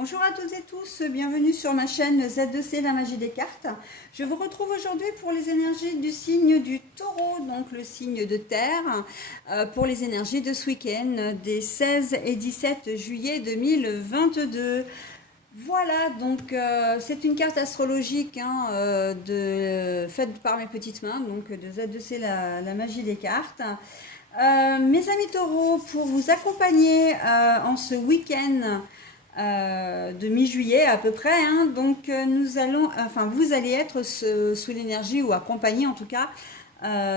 Bonjour à toutes et tous, bienvenue sur ma chaîne Z2C, la magie des cartes. Je vous retrouve aujourd'hui pour les énergies du signe du Taureau, donc le signe de terre, pour les énergies de ce week-end des 16 et 17 juillet 2022. Voilà, donc c'est une carte astrologique faite par mes petites mains, donc de Z2C, la magie des cartes. Mes amis taureaux, pour vous accompagner en ce week-end de mi-juillet à peu près, vous allez être sous l'énergie ou accompagné en tout cas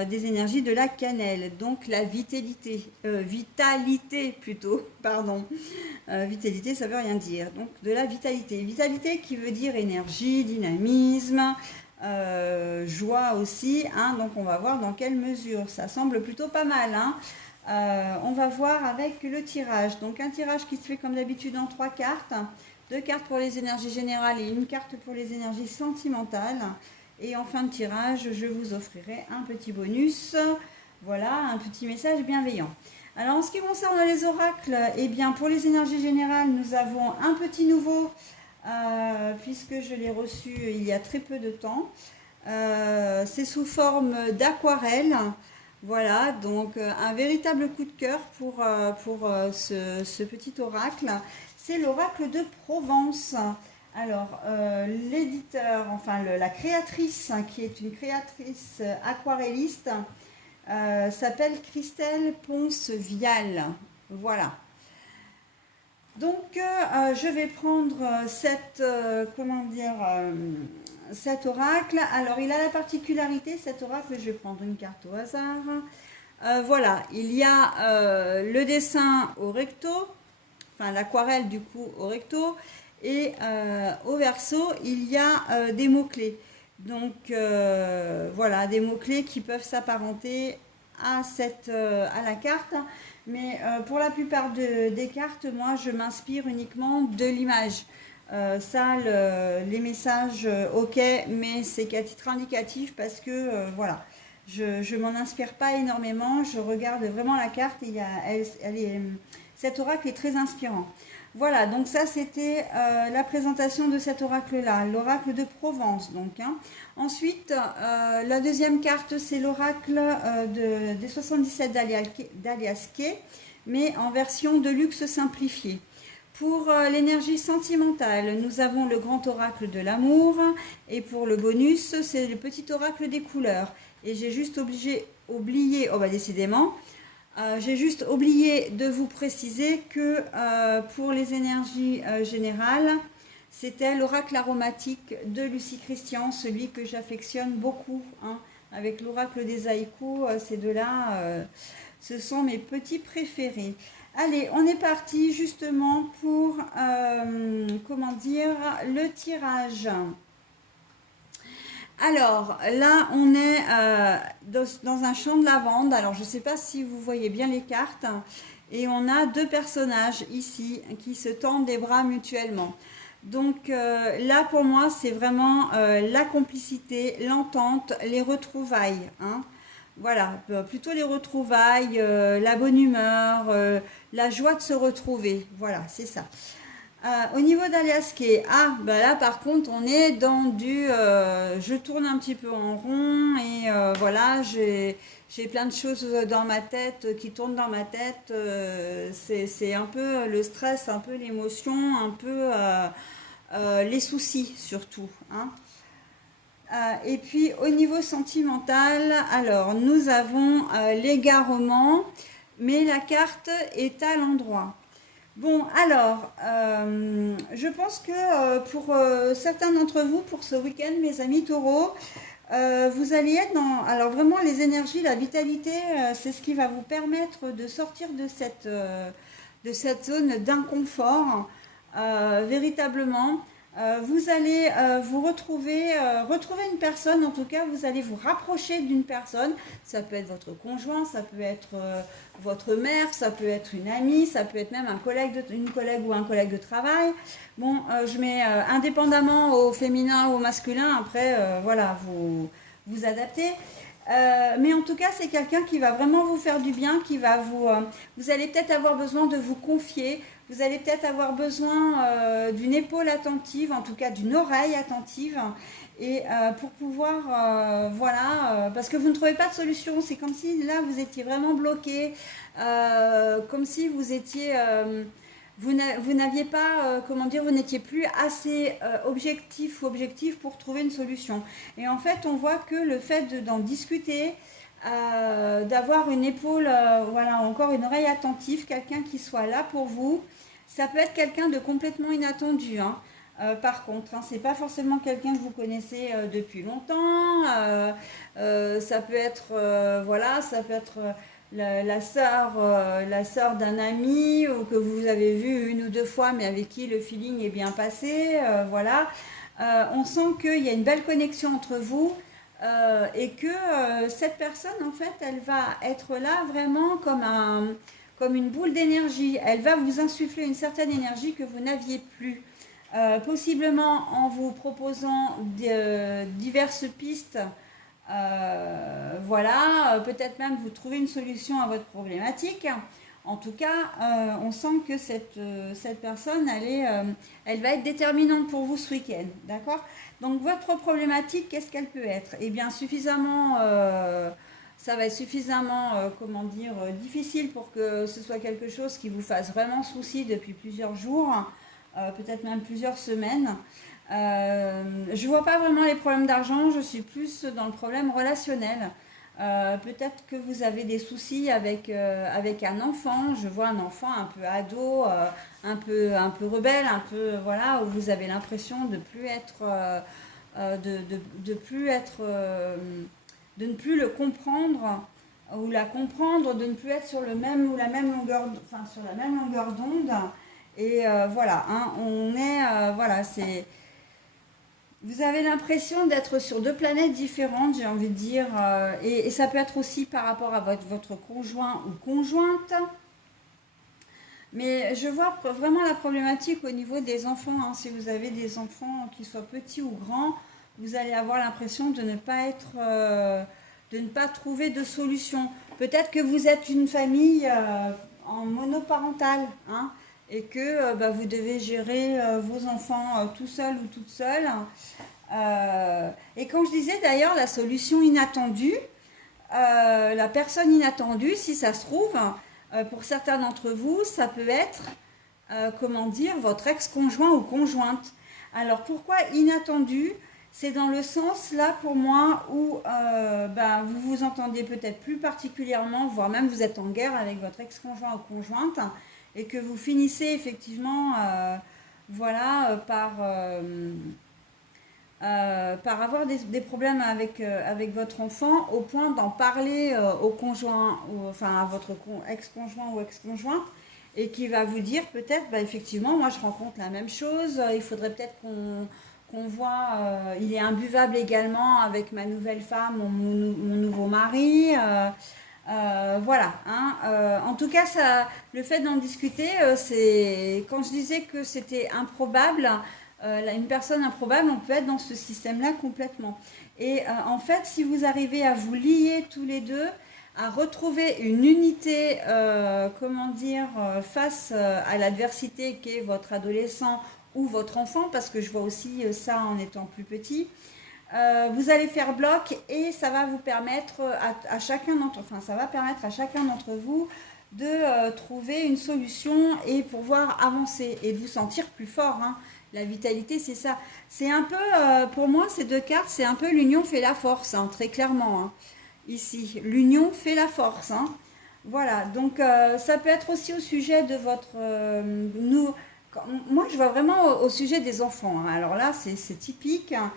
des énergies de la cannelle, donc la vitalité plutôt, pardon. Vitalité, ça veut rien dire, donc de la vitalité qui veut dire énergie, dynamisme, joie aussi, hein, donc on va voir dans quelle mesure, ça semble plutôt pas mal, hein. On va voir avec le tirage, donc un tirage qui se fait comme d'habitude en 3 cartes, 2 cartes pour les énergies générales et une carte pour les énergies sentimentales, et en fin de tirage je vous offrirai un petit bonus, voilà, un petit message bienveillant. Alors en ce qui concerne les oracles, eh bien pour les énergies générales, nous avons un petit nouveau, puisque je l'ai reçu il y a très peu de temps. C'est sous forme d'aquarelle. Voilà, donc un véritable coup de cœur pour ce petit oracle. C'est l'oracle de Provence. Alors, l'éditeur, la créatrice, qui est une créatrice aquarelliste, s'appelle Christelle Ponce-Vial. Voilà. Donc, je vais prendre cet oracle. Alors, il a la particularité, cet oracle, je vais prendre une carte au hasard. Voilà, il y a le dessin au recto, enfin l'aquarelle du coup au recto, et au verso, il y a des mots-clés. Donc voilà, des mots-clés qui peuvent s'apparenter à la carte. Mais pour la plupart des cartes, moi, je m'inspire uniquement de l'image. Les messages, ok, mais c'est qu'à titre indicatif parce que, voilà, je m'en inspire pas énormément. Je regarde vraiment la carte et cet oracle est très inspirant. Voilà, donc ça c'était la présentation de cet oracle-là, l'oracle de Provence. Donc, hein. Ensuite, la deuxième carte, c'est l'oracle des 77 d'Alias Kay, mais en version de luxe simplifiée. Pour l'énergie sentimentale, nous avons le grand oracle de l'amour, et pour le bonus, c'est le petit oracle des couleurs. Et j'ai juste oublié, oh bah décidément, j'ai juste oublié de vous préciser que pour les énergies générales, c'était l'oracle aromatique de Lucie Christian, celui que j'affectionne beaucoup, hein, avec l'oracle des haïkus. Ces deux-là, ce sont mes petits préférés. Allez, on est parti justement pour, le tirage. Alors là, on est dans un champ de lavande. Alors je ne sais pas si vous voyez bien les cartes. Et on a 2 personnages ici qui se tendent des bras mutuellement. Donc là, pour moi, c'est vraiment la complicité, l'entente, les retrouvailles, hein. Voilà, plutôt les retrouvailles, la bonne humeur, la joie de se retrouver. Voilà, c'est ça. Au niveau d'Alias Kay, là par contre on est dans je tourne un petit peu en rond et voilà, j'ai plein de choses dans ma tête qui tournent dans ma tête. C'est un peu le stress, un peu l'émotion, un peu les soucis surtout, hein. Et puis au niveau sentimental, alors nous avons l'égarement, mais la carte est à l'endroit. Bon, alors, je pense que pour certains d'entre vous, pour ce week-end, mes amis taureaux, vous allez être dans... Alors vraiment, les énergies, la vitalité, c'est ce qui va vous permettre de sortir de cette zone d'inconfort, véritablement. Vous allez retrouver une personne, en tout cas, vous allez vous rapprocher d'une personne. Ça peut être votre conjoint, ça peut être votre mère, ça peut être une amie, ça peut être même une collègue ou un collègue de travail. Bon, je mets indépendamment au féminin ou au masculin, après, voilà, vous adaptez. Mais en tout cas, c'est quelqu'un qui va vraiment vous faire du bien, vous allez peut-être avoir besoin de vous confier, vous allez peut-être avoir besoin d'une épaule attentive, en tout cas d'une oreille attentive, et pour pouvoir, voilà, parce que vous ne trouvez pas de solution, c'est comme si là vous étiez vraiment bloqué, comme si vous étiez, vous n'aviez pas, comment dire, vous n'étiez plus assez objectif ou objectif pour trouver une solution. Et en fait, on voit que le fait d'en discuter, d'avoir une épaule, voilà, encore une oreille attentive, quelqu'un qui soit là pour vous, ça peut être quelqu'un de complètement inattendu, hein. Par contre, hein, c'est pas forcément quelqu'un que vous connaissez depuis longtemps. Ça peut être, voilà, ça peut être la sœur d'un ami ou que vous avez vu une ou deux fois, mais avec qui le feeling est bien passé. Voilà. On sent qu'il y a une belle connexion entre vous et que cette personne, en fait, elle va être là vraiment comme une boule d'énergie. Elle va vous insuffler une certaine énergie que vous n'aviez plus. Possiblement en vous proposant diverses pistes, voilà, peut-être même vous trouver une solution à votre problématique. En tout cas, on sent que cette personne, elle va être déterminante pour vous ce week-end, d'accord? Donc votre problématique, qu'est-ce qu'elle peut être? Eh bien, ça va être suffisamment, comment dire, difficile pour que ce soit quelque chose qui vous fasse vraiment souci depuis plusieurs jours, peut-être même plusieurs semaines. Je vois pas vraiment les problèmes d'argent, je suis plus dans le problème relationnel. Peut-être que vous avez des soucis avec un enfant. Je vois un enfant un peu ado, un peu rebelle, un peu voilà, où vous avez l'impression de plus être, de plus être, de ne plus le comprendre ou la comprendre, de ne plus être sur le même ou la même longueur, enfin sur la même longueur d'onde. Et voilà, hein, on est, voilà, c'est vous avez l'impression d'être sur deux planètes différentes, j'ai envie de dire, et ça peut être aussi par rapport à votre conjoint ou conjointe. Mais je vois vraiment la problématique au niveau des enfants, hein. Si vous avez des enfants qui soient petits ou grands, vous allez avoir l'impression de ne pas de ne pas trouver de solution. Peut-être que vous êtes une famille en monoparentale, hein, et que bah, vous devez gérer vos enfants tout seul ou toute seule. Et quand je disais d'ailleurs la solution inattendue, la personne inattendue, si ça se trouve, pour certains d'entre vous, ça peut être, comment dire, votre ex-conjoint ou conjointe. Alors pourquoi inattendu? C'est dans le sens là pour moi où ben, vous vous entendez peut-être plus particulièrement, voire même vous êtes en guerre avec votre ex-conjoint ou conjointe et que vous finissez effectivement voilà, par avoir des problèmes avec votre enfant au point d'en parler au conjoint, ou, enfin à votre ex-conjoint ou ex-conjointe, et qui va vous dire peut-être, bah, effectivement, moi je rencontre la même chose, il faudrait peut-être qu'on voit, il est imbuvable également avec ma nouvelle femme, mon nouveau mari. Voilà, hein. En tout cas, ça, le fait d'en discuter, c'est quand je disais que c'était improbable, une personne improbable, on peut être dans ce système-là complètement. Et en fait, si vous arrivez à vous lier tous les deux, à retrouver une unité, comment dire, face à l'adversité qu'est votre adolescent ou votre enfant, parce que je vois aussi ça en étant plus petit, vous allez faire bloc et ça va vous permettre à chacun enfin, ça va permettre à chacun d'entre vous de trouver une solution et pouvoir avancer et de vous sentir plus fort, hein. La vitalité, c'est ça. C'est un peu, pour moi, ces deux cartes, c'est un peu l'union fait la force, hein, très clairement, hein. Ici, l'union fait la force, hein. Voilà, donc ça peut être aussi au sujet de votre... moi, je vois vraiment au sujet des enfants, hein. Alors là, c'est typique, hein.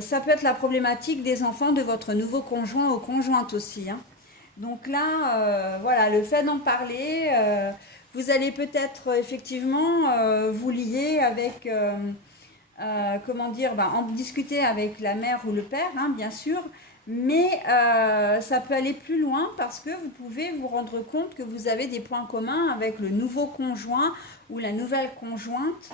Ça peut être la problématique des enfants de votre nouveau conjoint ou conjointe aussi, hein. Donc là, voilà, le fait d'en parler, vous allez peut-être effectivement vous lier avec, comment dire, ben, en discuter avec la mère ou le père, hein, bien sûr, mais ça peut aller plus loin parce que vous pouvez vous rendre compte que vous avez des points communs avec le nouveau conjoint ou la nouvelle conjointe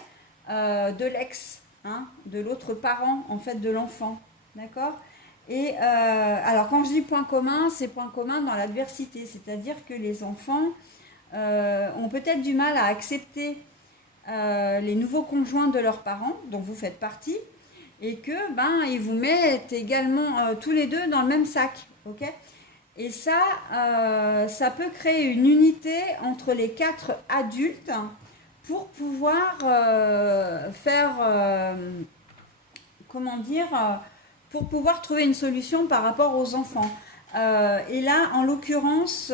de l'ex, hein, de l'autre parent en fait de l'enfant, d'accord? Et alors quand je dis point commun, c'est point commun dans l'adversité, c'est-à-dire que les enfants ont peut-être du mal à accepter les nouveaux conjoints de leurs parents, dont vous faites partie, et que ben ils vous mettent également tous les deux dans le même sac, ok? Et ça peut créer une unité entre les quatre adultes pour pouvoir faire, comment dire, pour pouvoir trouver une solution par rapport aux enfants. Et là, en l'occurrence,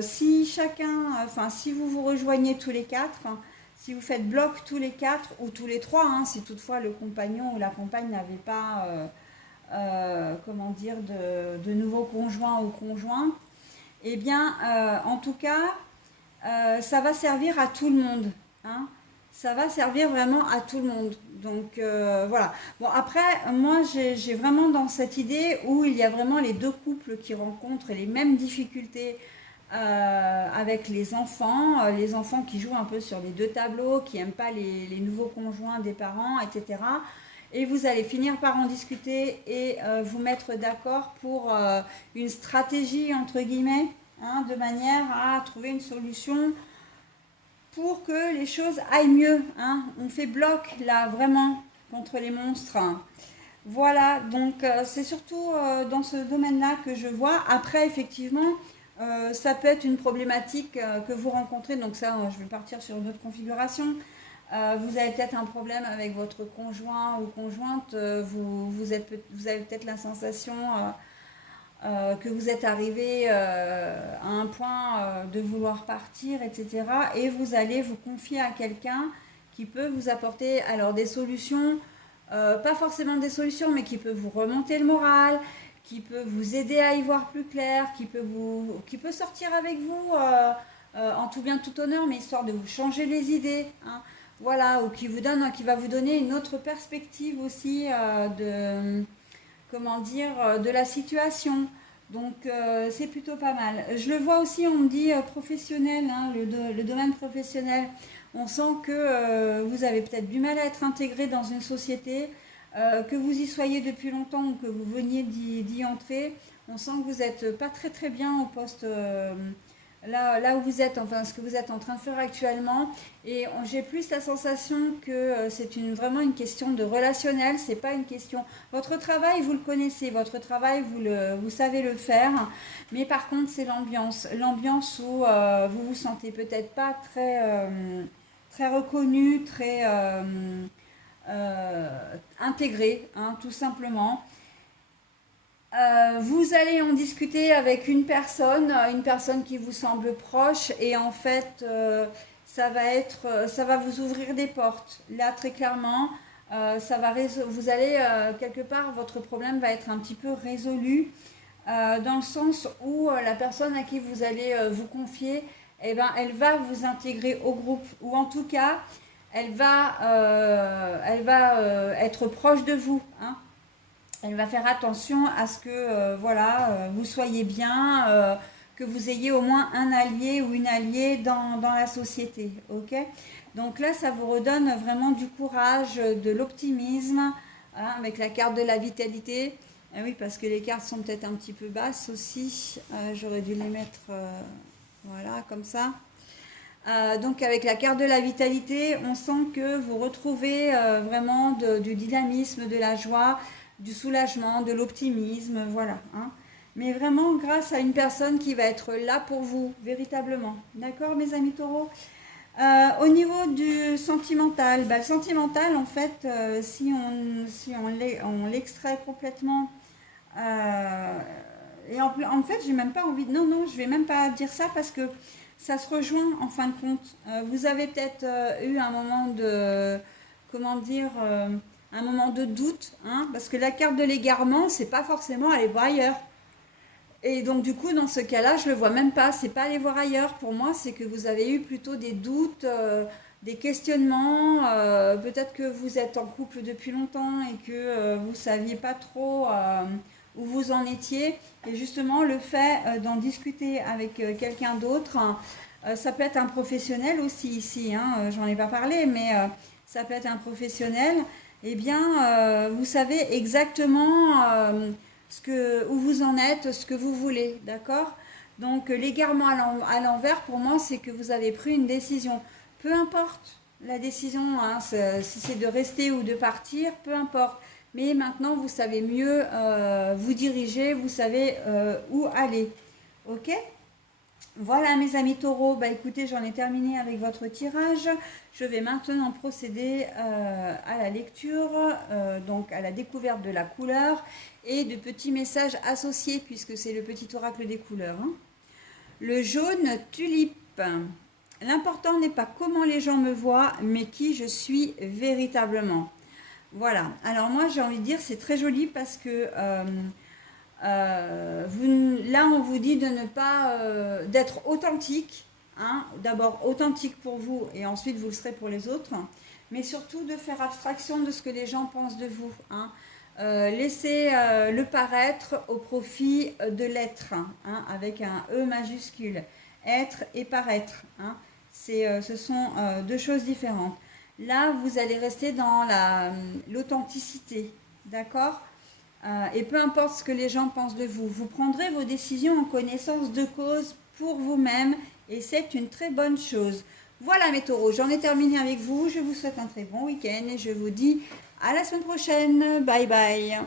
si chacun, enfin, si vous vous rejoignez tous les quatre, hein, si vous faites bloc tous les quatre ou tous les trois, hein, si toutefois le compagnon ou la compagne n'avait pas, comment dire, de nouveaux conjoints ou conjointes, eh bien, en tout cas, ça va servir à tout le monde, hein. Ça va servir vraiment à tout le monde. Donc voilà. Bon, après, moi, j'ai vraiment dans cette idée où il y a vraiment les deux couples qui rencontrent les mêmes difficultés avec les enfants qui jouent un peu sur les deux tableaux, qui n'aiment pas les nouveaux conjoints des parents, etc. Et vous allez finir par en discuter et vous mettre d'accord pour une stratégie, entre guillemets, hein, de manière à trouver une solution pour que les choses aillent mieux, hein. On fait bloc là vraiment contre les monstres. Voilà, donc c'est surtout dans ce domaine-là que je vois. Après, effectivement, ça peut être une problématique que vous rencontrez. Donc ça, je vais partir sur une autre configuration. Vous avez peut-être un problème avec votre conjoint ou conjointe. Vous avez peut-être la sensation que vous êtes arrivé à un point de vouloir partir, etc. Et vous allez vous confier à quelqu'un qui peut vous apporter alors des solutions, pas forcément des solutions, mais qui peut vous remonter le moral, qui peut vous aider à y voir plus clair, qui peut sortir avec vous en tout bien tout honneur, mais histoire de vous changer les idées, hein. Voilà, ou qui va vous donner une autre perspective aussi comment dire, de la situation. Donc c'est plutôt pas mal. Je le vois aussi, on me dit professionnel, hein, le domaine professionnel. On sent que vous avez peut-être du mal à être intégré dans une société, que vous y soyez depuis longtemps ou que vous veniez d'y entrer. On sent que vous n'êtes pas très très bien au poste là où vous êtes, enfin ce que vous êtes en train de faire actuellement. Et j'ai plus la sensation que c'est vraiment une question de relationnel, c'est pas une question. Votre travail, vous le connaissez, votre travail, vous savez le faire, mais par contre, c'est l'ambiance où vous vous sentez peut-être pas très reconnu, très intégré, hein, tout simplement. Vous allez en discuter avec une personne qui vous semble proche, et en fait, ça va vous ouvrir des portes. Là, très clairement, vous allez quelque part, votre problème va être un petit peu résolu, dans le sens où la personne à qui vous allez vous confier, eh ben, elle va vous intégrer au groupe, ou en tout cas, elle va être proche de vous, hein. Elle va faire attention à ce que voilà, vous soyez bien, que vous ayez au moins un allié ou une alliée dans la société. Ok. Donc là, ça vous redonne vraiment du courage, de l'optimisme, hein, avec la carte de la vitalité. Ah oui, parce que les cartes sont peut-être un petit peu basses aussi. J'aurais dû les mettre voilà, comme ça. Donc avec la carte de la vitalité, on sent que vous retrouvez vraiment du dynamisme, de la joie, du soulagement, de l'optimisme, voilà, hein. Mais vraiment grâce à une personne qui va être là pour vous, véritablement. D'accord, mes amis taureaux? Au niveau du sentimental, bah, le sentimental, en fait, on l'extrait complètement, et en fait, j'ai même pas envie de... Non, non, je vais même pas dire ça parce que ça se rejoint en fin de compte. Vous avez peut-être eu un moment de... Comment dire un moment de doute, hein, parce que la carte de l'égarement, c'est pas forcément aller voir ailleurs. Et donc du coup, dans ce cas-là, je le vois même pas. C'est pas aller voir ailleurs. Pour moi, c'est que vous avez eu plutôt des doutes, des questionnements. Peut-être que vous êtes en couple depuis longtemps et que vous saviez pas trop où vous en étiez. Et justement, le fait d'en discuter avec quelqu'un d'autre, ça peut être un professionnel aussi ici, hein, j'en ai pas parlé, mais ça peut être un professionnel. Eh bien, vous savez exactement où vous en êtes, ce que vous voulez, d'accord? Donc l'égarement à l'envers, pour moi, c'est que vous avez pris une décision. Peu importe la décision, hein, si c'est de rester ou de partir, peu importe. Mais maintenant, vous savez mieux vous diriger, vous savez où aller. Ok? Voilà mes amis taureaux, bah écoutez, j'en ai terminé avec votre tirage. Je vais maintenant procéder à la lecture, donc à la découverte de la couleur et de petits messages associés puisque c'est le petit oracle des couleurs, hein. Le jaune tulipe. L'important n'est pas comment les gens me voient, mais qui je suis véritablement. Voilà. Alors moi, j'ai envie de dire, c'est très joli parce que là, on vous dit de ne pas d'être authentique. Hein. D'abord authentique pour vous et ensuite vous le serez pour les autres. Mais surtout de faire abstraction de ce que les gens pensent de vous. Hein. Laissez le paraître au profit de l'être, hein, avec un E majuscule. Être et paraître. Hein. Ce sont deux choses différentes. Là, vous allez rester dans l'authenticité. D'accord? Et peu importe ce que les gens pensent de vous, vous prendrez vos décisions en connaissance de cause pour vous-même et c'est une très bonne chose. Voilà mes taureaux, j'en ai terminé avec vous. Je vous souhaite un très bon week-end et je vous dis à la semaine prochaine. Bye bye.